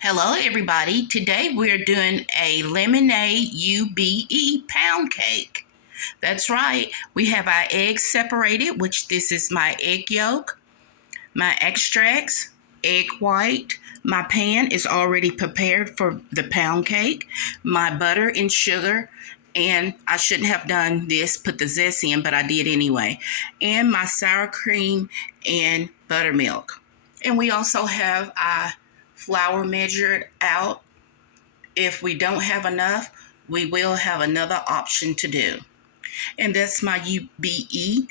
Hello, everybody. Today we're doing a lemonade UBE pound cake. That's right. We have our eggs separated, which this is my egg yolk, my extracts, egg white. My pan is already prepared for the pound cake, my butter and sugar, and I shouldn't have done this, put the zest in, but I did anyway, and my sour cream and buttermilk. And we also have our flour measured out. If we don't have enough, we will have another option to do. And that's my UBE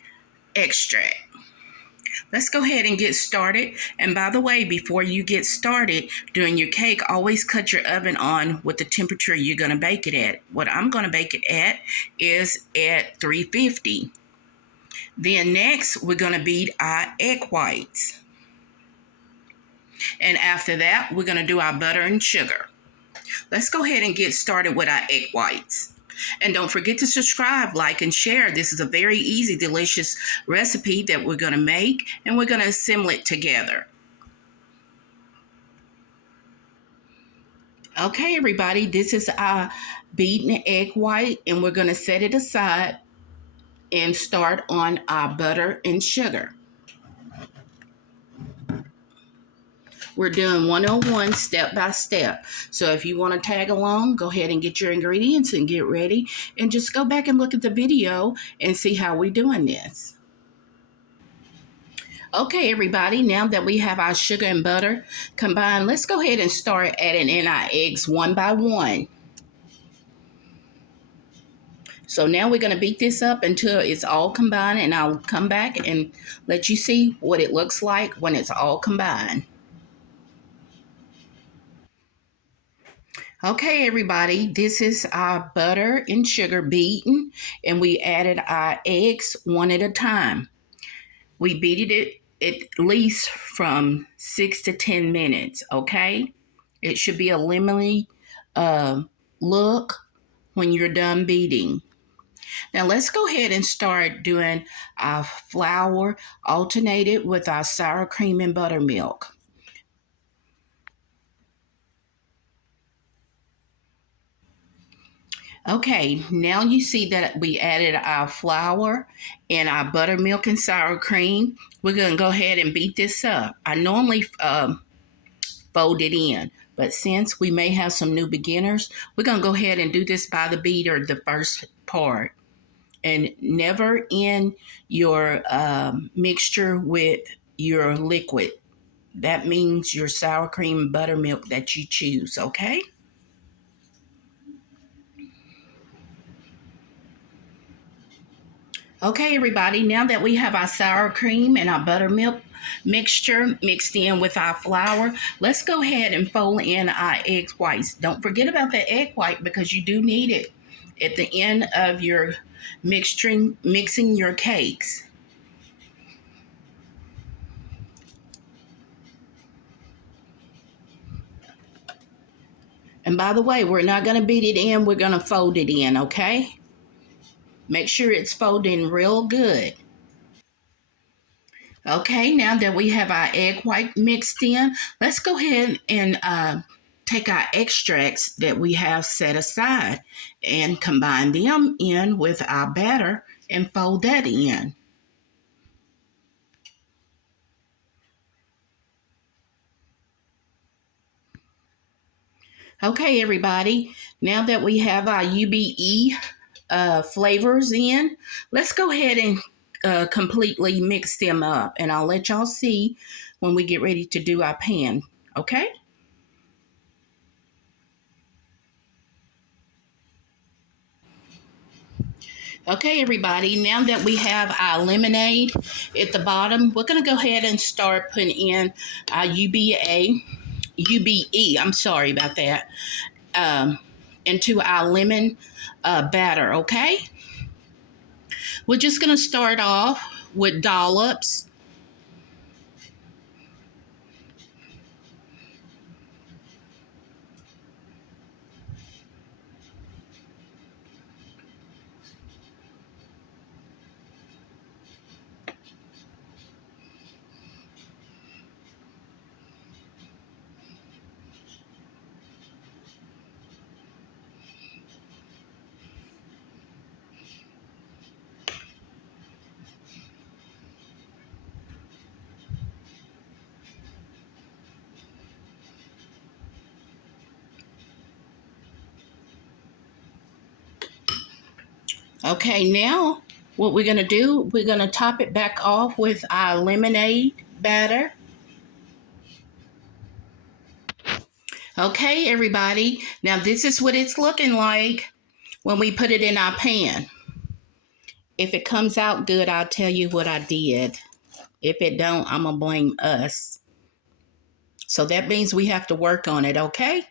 extract. Let's go ahead and get started. And by the way, before you get started doing your cake, always cut your oven on with the temperature you're going to bake it at. What I'm going to bake it at is at 350. Then next, we're going to beat our egg whites. And after that, we're going to do our butter and sugar. Let's go ahead and get started with our egg whites. And don't forget to subscribe, like, and share. This is a very easy, delicious recipe that we're going to make, and we're going to assemble it together. Okay, everybody, this is our beaten egg white, and we're going to set it aside and start on our butter and sugar. We're doing 101 step by step. So if you want to tag along, go ahead and get your ingredients and get ready. And just go back and look at the video and see how we're doing this. Okay, everybody, now that we have our sugar and butter combined, let's go ahead and start adding in our eggs one by one. So now we're going to beat this up until it's all combined, and I'll come back and let you see what it looks like when it's all combined. Okay, everybody, this is our butter and sugar beaten, and we added our eggs one at a time. We beat it at least from 6 to 10 minutes, okay? It should be a lemony look when you're done beating. Now let's go ahead and start doing our flour alternated with our sour cream and buttermilk. Okay, now you see that we added our flour and our buttermilk and sour cream. We're going to go ahead and beat this up. I normally fold it in, but since we may have some new beginners, we're going to go ahead and do this by the beater, the first part. And never in your mixture with your liquid. That means your sour cream and buttermilk that you choose, okay? Okay, everybody, now that we have our sour cream and our buttermilk mixture mixed in with our flour, let's go ahead and fold in our egg whites. Don't forget about the egg white because you do need it at the end of your mixing your cakes. And by the way, we're not going to beat it in, we're going to fold it in, okay? Make sure it's folding real good. Okay, now that we have our egg white mixed in, let's go ahead and take our extracts that we have set aside and combine them in with our batter and fold that in. Okay, everybody, now that we have our UBE flavors in, let's go ahead and completely mix them up, and I'll let y'all see when we get ready to do our pan, okay? Okay, everybody, now that we have our lemonade at the bottom, we're going to go ahead and start putting in our UBE, I'm sorry about that, into our lemon batter, okay? We're just going to start off with dollops. Okay, now what we're going to do, we're going to top it back off with our lemonade batter. Okay, everybody. Now this is what it's looking like when we put it in our pan. If it comes out good, I'll tell you what I did. If it don't, I'm going to blame us. So that means we have to work on it, okay?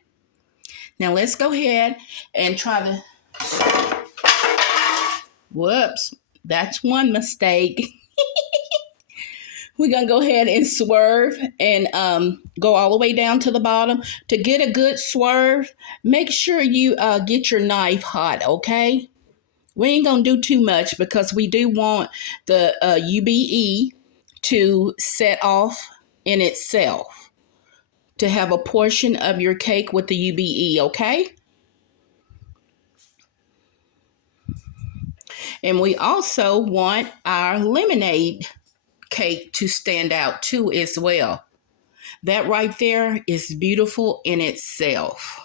Now let's go ahead and try to... Whoops, that's one mistake. We're going to go ahead and swerve and go all the way down to the bottom. To get a good swerve, make sure you get your knife hot, okay? We ain't going to do too much because we do want the UBE to set off in itself, to have a portion of your cake with the UBE, okay? And we also want our lemonade cake to stand out too as well. That right there is beautiful in itself.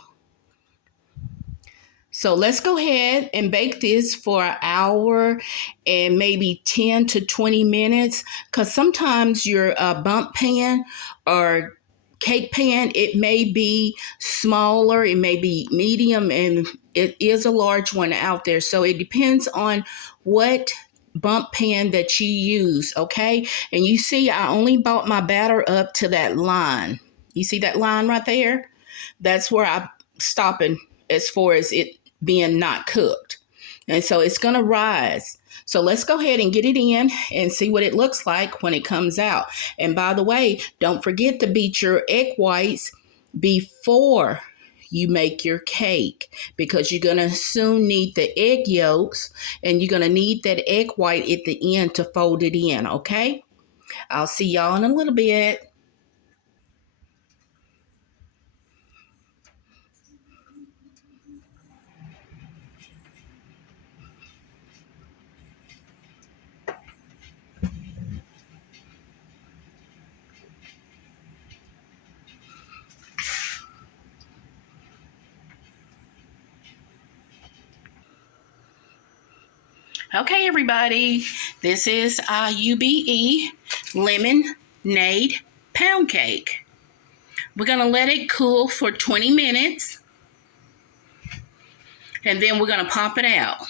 So let's go ahead and bake this for an hour and maybe 10 to 20 minutes, because sometimes your bump pan or cake pan, it may be smaller, it may be medium, and it is a large one out there. So it depends on what bump pan that you use, okay? And you see, I only brought my batter up to that line. You see that line right there? That's where I'm stopping as far as it being not cooked. And so it's going to rise. So let's go ahead and get it in and see what it looks like when it comes out. And by the way, don't forget to beat your egg whites before you make your cake, because you're going to soon need the egg yolks and you're going to need that egg white at the end to fold it in, okay? I'll see y'all in a little bit. Okay, everybody, this is our UBE lemonade pound cake. We're going to let it cool for 20 minutes, and then we're going to pop it out.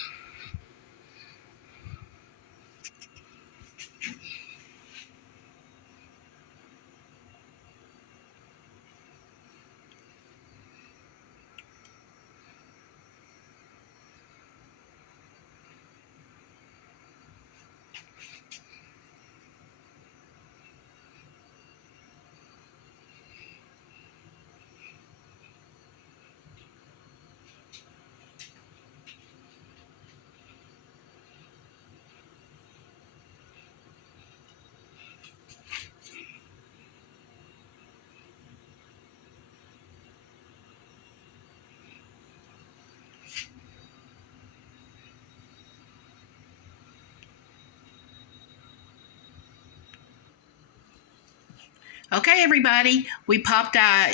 Okay, everybody, we popped our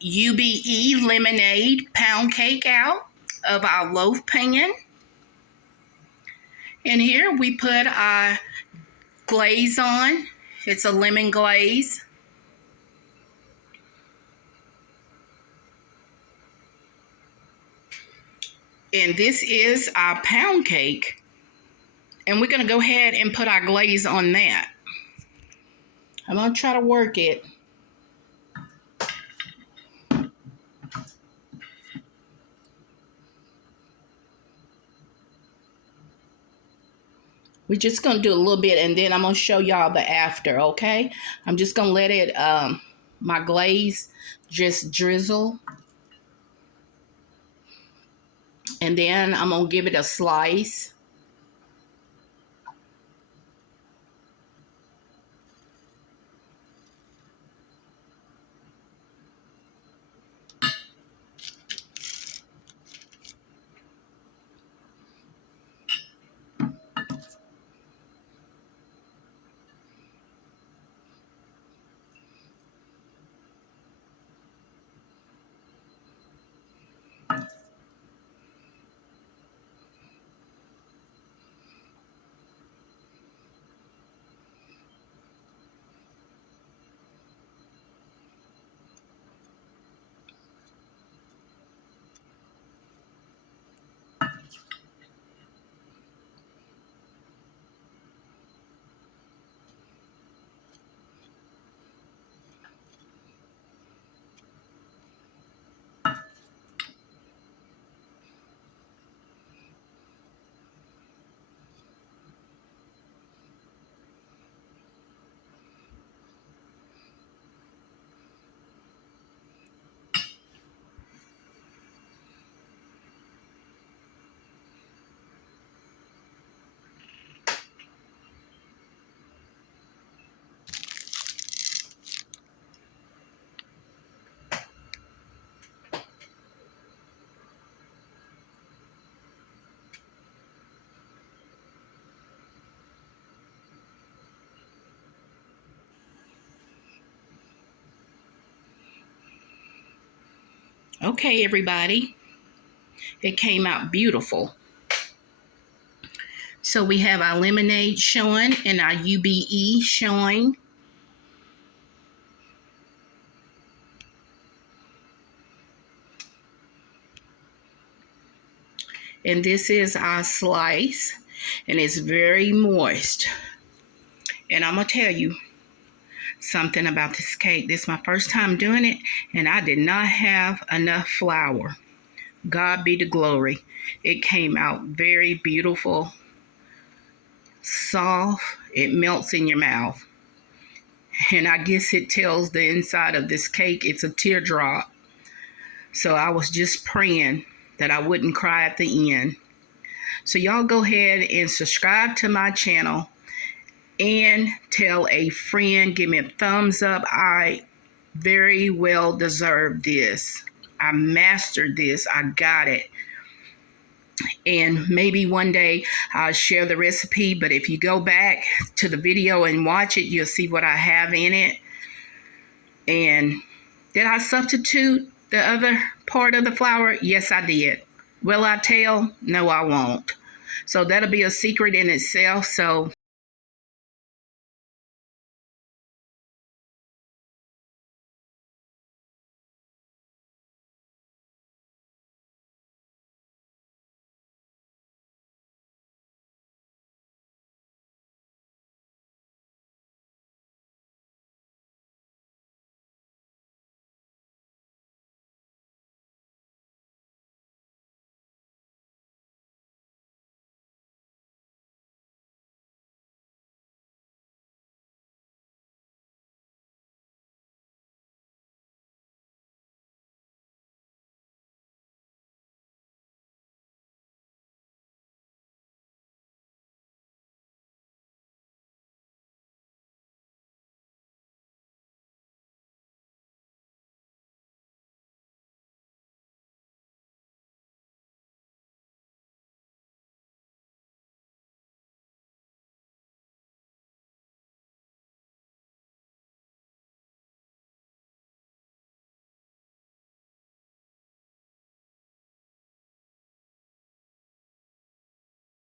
UBE lemonade pound cake out of our loaf pan. And here we put our glaze on. It's a lemon glaze. And this is our pound cake. And we're going to go ahead and put our glaze on that. I'm going to try to work it. We're just going to do a little bit, and then I'm going to show y'all the after, okay? I'm just going to let it, my glaze just drizzle. And then I'm going to give it a slice. Okay, everybody, it came out beautiful. So we have our lemonade showing and our UBE showing. And this is our slice, and it's very moist. And I'm gonna tell you something about this cake. This is my first time doing it, and I did not have enough flour. God be the glory. It came out very beautiful, soft. It melts in your mouth. And I guess it tells the inside of this cake it's a teardrop. So I was just praying that I wouldn't cry at the end. So y'all go ahead and subscribe to my channel and tell a friend, give me a thumbs up. I very well deserve this. I mastered this. I got it. And maybe one day I'll share the recipe, but if you go back to the video and watch it, you'll see what I have in it. And did I substitute the other part of the flour? Yes, I did. Will I tell? No, I won't. So that'll be a secret in itself. So